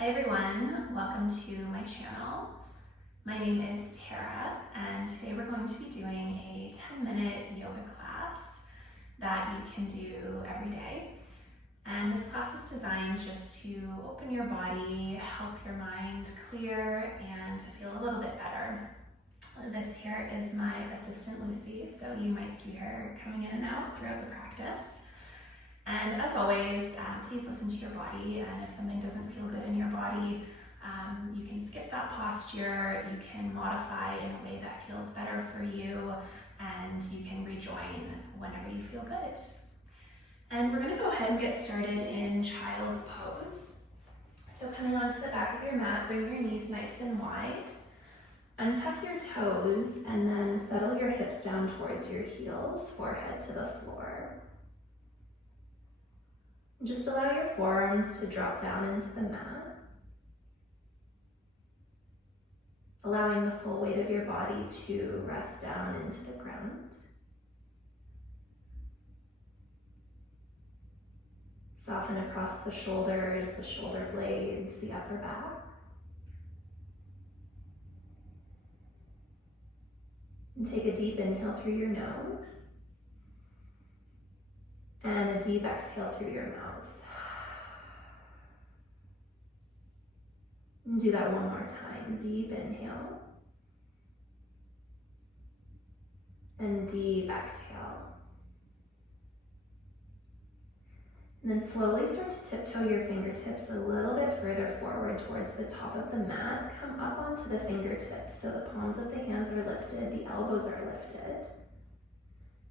Hi everyone, welcome to my channel. My name is Tara and today we're going to be doing a 10-minute yoga class that you can do every day. And this class is designed just to open your body, help your mind clear, and to feel a little bit better. This here is my assistant Lucy, so you might see her coming in and out throughout the practice. And as always, please listen to your body, and if something doesn't feel good in your body, you can skip that posture, you can modify in a way that feels better for you, and you can rejoin whenever you feel good. And we're going to go ahead and get started in child's pose. So coming onto the back of your mat, bring your knees nice and wide, untuck your toes, and then settle your hips down towards your heels, forehead to the floor. Just allow your forearms to drop down into the mat, allowing the full weight of your body to rest down into the ground. Soften across the shoulders, the shoulder blades, the upper back. And take a deep inhale through your nose and a deep exhale through your mouth. And do that one more time. Deep inhale and deep exhale. And then slowly start to tiptoe your fingertips a little bit further forward towards the top of the mat. Come up onto the fingertips so the palms of the hands are lifted, the elbows are lifted.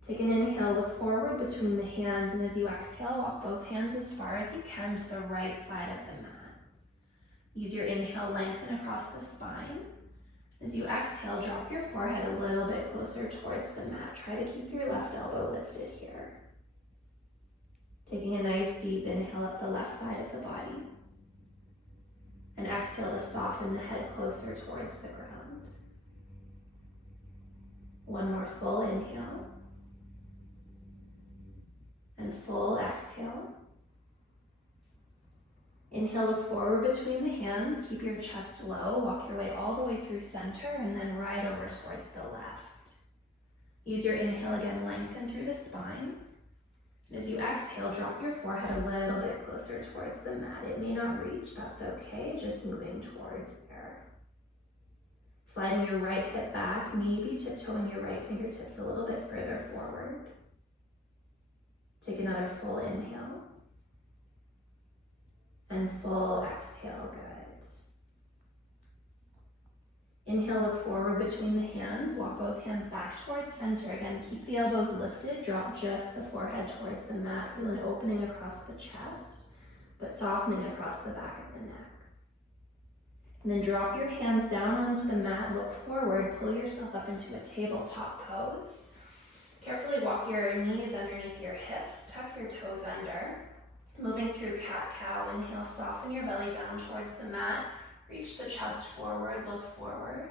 Take an inhale, look forward between the hands, and as you exhale, walk both hands as far as you can to the right side of the mat. Use your inhale, lengthen across the spine. As you exhale, drop your forehead a little bit closer towards the mat. Try to keep your left elbow lifted here. Taking a nice deep inhale up the left side of the body. And exhale to soften the head closer towards the ground. One more full inhale. And full exhale. Inhale, look forward between the hands, keep your chest low, walk your way all the way through center, and then right over towards the left. Use your inhale again, lengthen through the spine. And as you exhale, drop your forehead a little bit closer towards the mat. It may not reach, that's okay, just moving towards there. Sliding your right hip back, maybe tiptoeing your right fingertips a little bit further forward. Take another full inhale and full exhale, good. Inhale, look forward between the hands, walk both hands back towards center. Again, keep the elbows lifted, drop just the forehead towards the mat. Feel an opening across the chest, but softening across the back of the neck. And then drop your hands down onto the mat, look forward, pull yourself up into a tabletop pose. Carefully walk your knees underneath your hips, tuck your toes under. Moving through cat-cow, inhale, soften your belly down towards the mat. Reach the chest forward, look forward.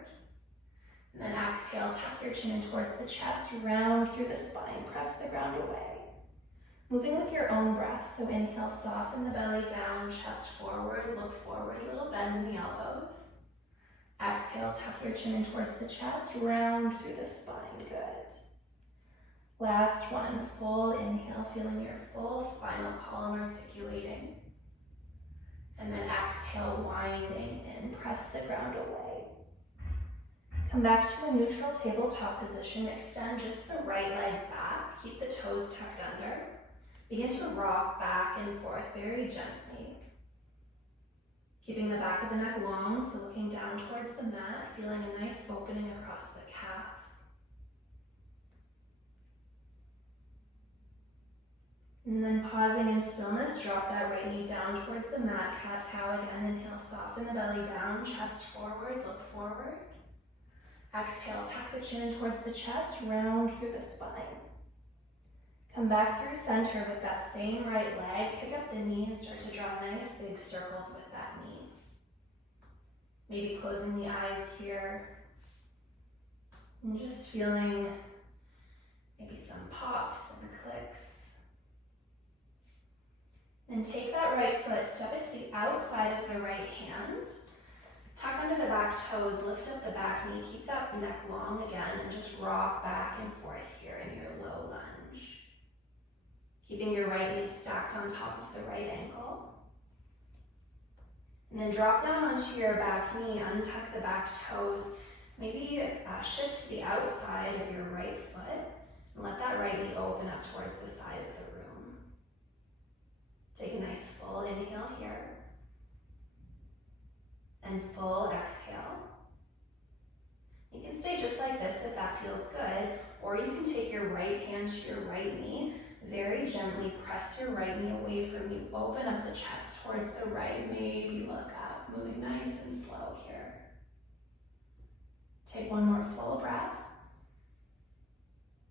And then exhale, tuck your chin in towards the chest, round through the spine, press the ground away. Moving with your own breath, so inhale, soften the belly down, chest forward, look forward, little bend in the elbows. Exhale, tuck your chin in towards the chest, round through the spine, good. Last one, full inhale, feeling your full spinal column articulating. And then exhale, winding in, press the ground away. Come back to a neutral tabletop position, extend just the right leg back, keep the toes tucked under. Begin to rock back and forth very gently. Keeping the back of the neck long, so looking down towards the mat, feeling a nice opening across the calf. And then pausing in stillness, drop that right knee down towards the mat, cat-cow again. Inhale, soften the belly down, chest forward, look forward. Exhale, tuck the chin in towards the chest, round through the spine. Come back through center with that same right leg. Pick up the knee and start to draw nice big circles with that knee. Maybe closing the eyes here. And just feeling maybe some pops and clicks. Then take that right foot, step it to the outside of the right hand. Tuck under the back toes, lift up the back knee, keep that neck long again, and just rock back and forth here in your low lunge. Keeping your right knee stacked on top of the right ankle. And then drop down onto your back knee, untuck the back toes, maybe shift to the outside of your right foot, and let that right knee open up towards the side of the room. Take a nice full inhale here. And full exhale. You can stay just like this if that feels good, or you can take your right hand to your right knee, very gently press your right knee away from you, open up the chest towards the right, maybe look up, moving nice and slow here. Take one more full breath.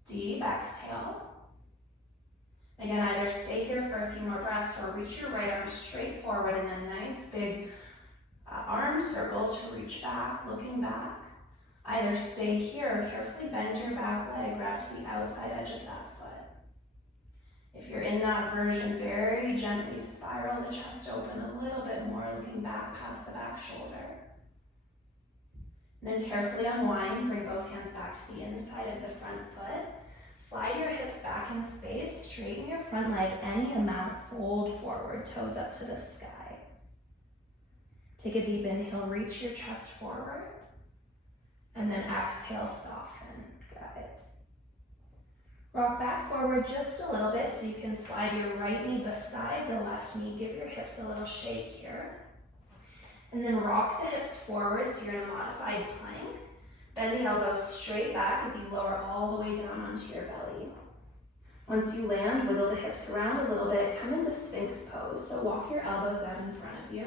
Deep exhale. Again, either stay here for a few more breaths or reach your right arm straight forward and then nice big arm circle to reach back, looking back. Either stay here or carefully bend your back leg, grab to the outside edge of that foot. If you're in that version, very gently spiral the chest open a little bit more, looking back past the back shoulder. And then carefully unwind, bring both hands back to the inside of the front foot. Slide your hips back in space, straighten your front leg any amount, fold forward, toes up to the sky. Take a deep inhale, reach your chest forward, and then exhale, soften. Good. Rock back forward just a little bit so you can slide your right knee beside the left knee. Give your hips a little shake here. And then rock the hips forward so you're in a modified plank. Bend the elbows straight back as you lower all the way down onto your belly. Once you land, wiggle the hips around a little bit, come into Sphinx pose. So walk your elbows out in front of you.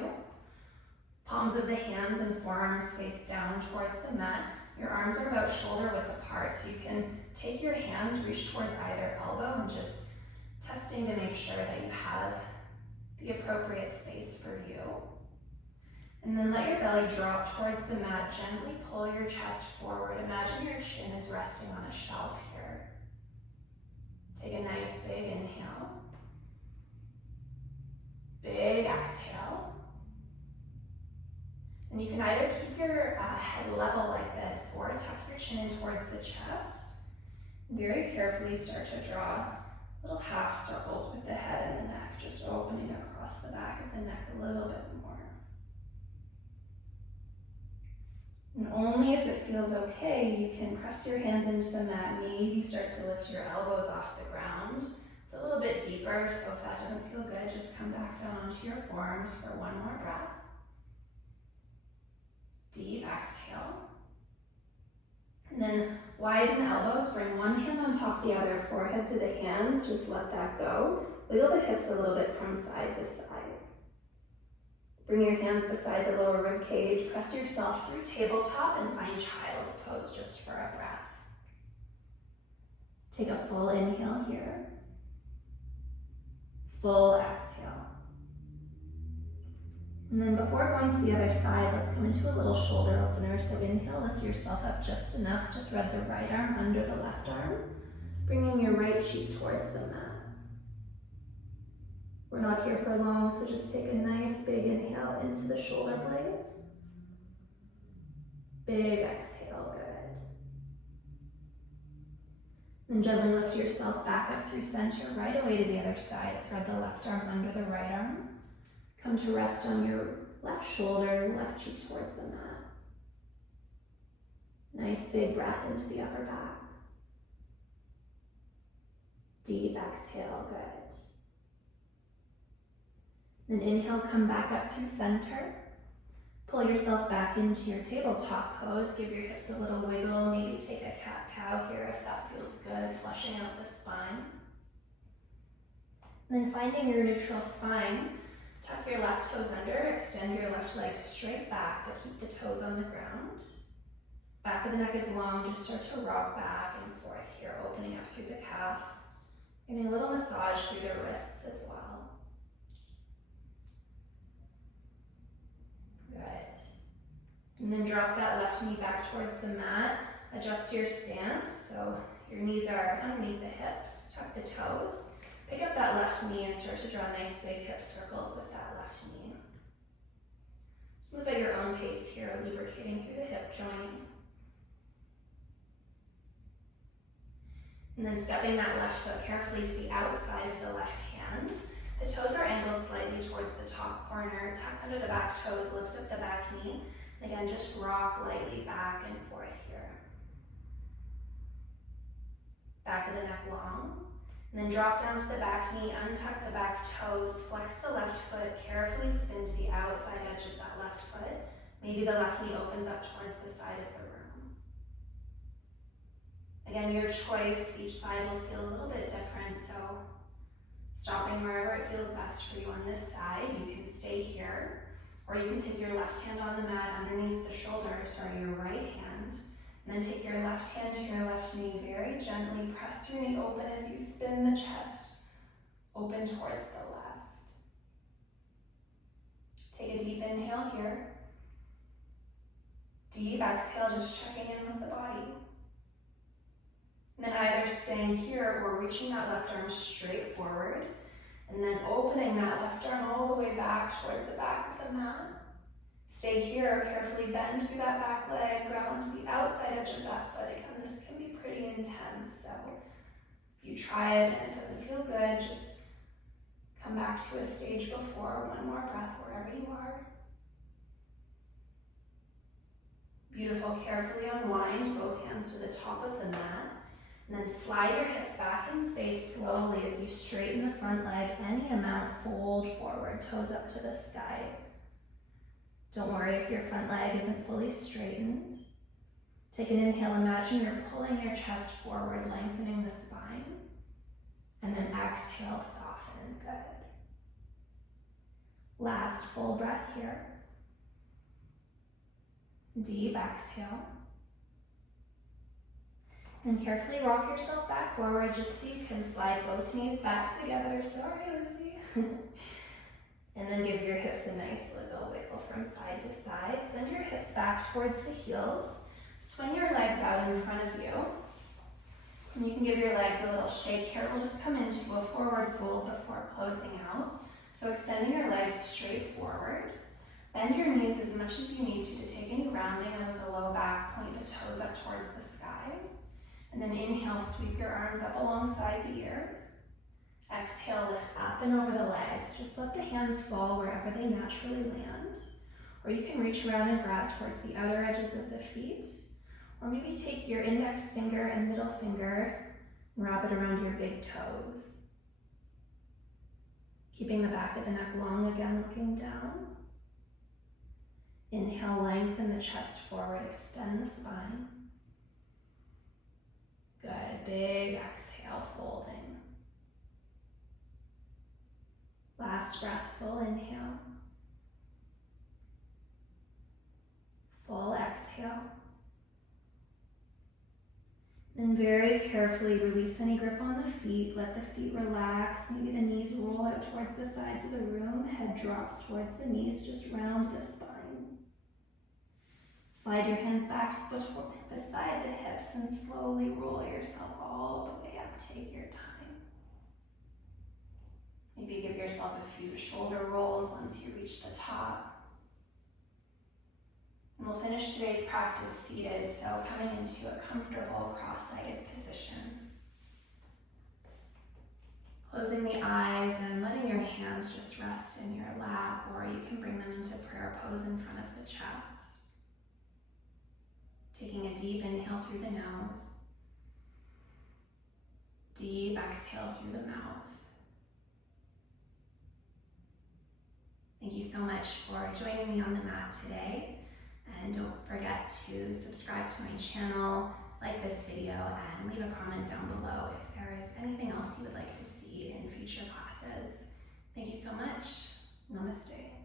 Palms of the hands and forearms face down towards the mat. Your arms are about shoulder width apart, so you can take your hands, reach towards either elbow, and just testing to make sure that you have the appropriate space for you. And then let your belly drop towards the mat. Gently pull your chest forward. Imagine your chin is resting on a shelf here. Take a nice big inhale. Big exhale. And you can either keep your head level like this or tuck your chin in towards the chest. Very carefully start to draw little half circles with the head and the neck, just opening across the back of the neck a little bit more. And only if it feels okay, you can press your hands into the mat, maybe start to lift your elbows off the ground. It's a little bit deeper, so if that doesn't feel good, just come back down onto your forearms for one more breath. Deep exhale. And then widen the elbows, bring one hand on top of the other, forehead to the hands, just let that go. Wiggle the hips a little bit from side to side. Bring your hands beside the lower rib cage, press yourself through tabletop and find child's pose just for a breath. Take a full inhale here. Full exhale. And then before going to the other side, let's come into a little shoulder opener. So inhale, lift yourself up just enough to thread the right arm under the left arm, bringing your right cheek towards the mat. We're not here for long, so just take a nice big inhale into the shoulder blades. Big exhale, good. Then gently lift yourself back up through center, right away to the other side. Thread the left arm under the right arm. Come to rest on your left shoulder, left cheek towards the mat. Nice big breath into the upper back. Deep exhale, good. Then inhale, come back up through center. Pull yourself back into your tabletop pose. Give your hips a little wiggle. Maybe take a cat-cow here if that feels good, flushing out the spine. And then finding your neutral spine, tuck your left toes under, extend your left leg straight back, but keep the toes on the ground. Back of the neck is long, just start to rock back and forth here, opening up through the calf. Getting a little massage through the wrists as well. Good. And then drop that left knee back towards the mat. Adjust your stance, so your knees are underneath the hips. Tuck the toes. Pick up that left knee and start to draw nice big hip circles with that left knee. Just move at your own pace here, lubricating through the hip joint. And then stepping that left foot carefully to the outside of the left hand. The toes are angled slightly towards the top corner. Tuck under the back toes, lift up the back knee. And again, just rock lightly back and forth here. Back of the neck long. And then drop down to the back knee, untuck the back toes, flex the left foot, carefully spin to the outside edge of that left foot. Maybe the left knee opens up towards the side of the room. Again, your choice, each side will feel a little bit different, so stopping wherever it feels best for you on this side. You can stay here, or you can take your left hand on the mat underneath the shoulders, or your right hand. And then take your left hand to your left knee, very gently press your knee open as you spin the chest open towards the left. Take a deep inhale here. Deep exhale, just checking in with the body. And then either staying here or reaching that left arm straight forward, and then opening that left arm all the way back towards the back of the mat. Stay here, carefully bend through that back leg, grab onto the outside edge of that foot. Again, this can be pretty intense, so if you try it and it doesn't feel good, just come back to a stage before, one more breath wherever you are. Beautiful, carefully unwind both hands to the top of the mat, and then slide your hips back in space slowly as you straighten the front leg, any amount, fold forward, toes up to the sky. Don't worry if your front leg isn't fully straightened. Take an inhale, imagine you're pulling your chest forward, lengthening the spine. And then exhale, soften, good. Last full breath here. Deep exhale. And carefully rock yourself back forward just so you can slide both knees back together. Sorry, Lucy. And then give your hips a nice little wiggle from side to side. Send your hips back towards the heels. Swing your legs out in front of you. And you can give your legs a little shake here. We'll just come into a forward fold before closing out. So extending your legs straight forward. Bend your knees as much as you need to take any rounding out of the low back. Point the toes up towards the sky. And then inhale, sweep your arms up alongside the ears. Exhale, lift up and over the legs. Just let the hands fall wherever they naturally land. Or you can reach around and grab towards the outer edges of the feet. Or maybe take your index finger and middle finger and wrap it around your big toes. Keeping the back of the neck long again, looking down. Inhale, lengthen the chest forward, extend the spine. Good, big exhale, folding. Last breath, full inhale. Full exhale. Then very carefully release any grip on the feet. Let the feet relax. Maybe the knees roll out towards the sides of the room. Head drops towards the knees. Just round the spine. Slide your hands back beside the hips and slowly roll yourself all the way up. Take your time. Maybe give yourself a few shoulder rolls once you reach the top. And we'll finish today's practice seated, so coming into a comfortable cross-legged position. Closing the eyes and letting your hands just rest in your lap, or you can bring them into prayer pose in front of the chest. Taking a deep inhale through the nose. Deep exhale through the mouth. Thank you so much for joining me on the mat today. And don't forget to subscribe to my channel, like this video, and leave a comment down below if there is anything else you would like to see in future classes. Thank you so much. Namaste.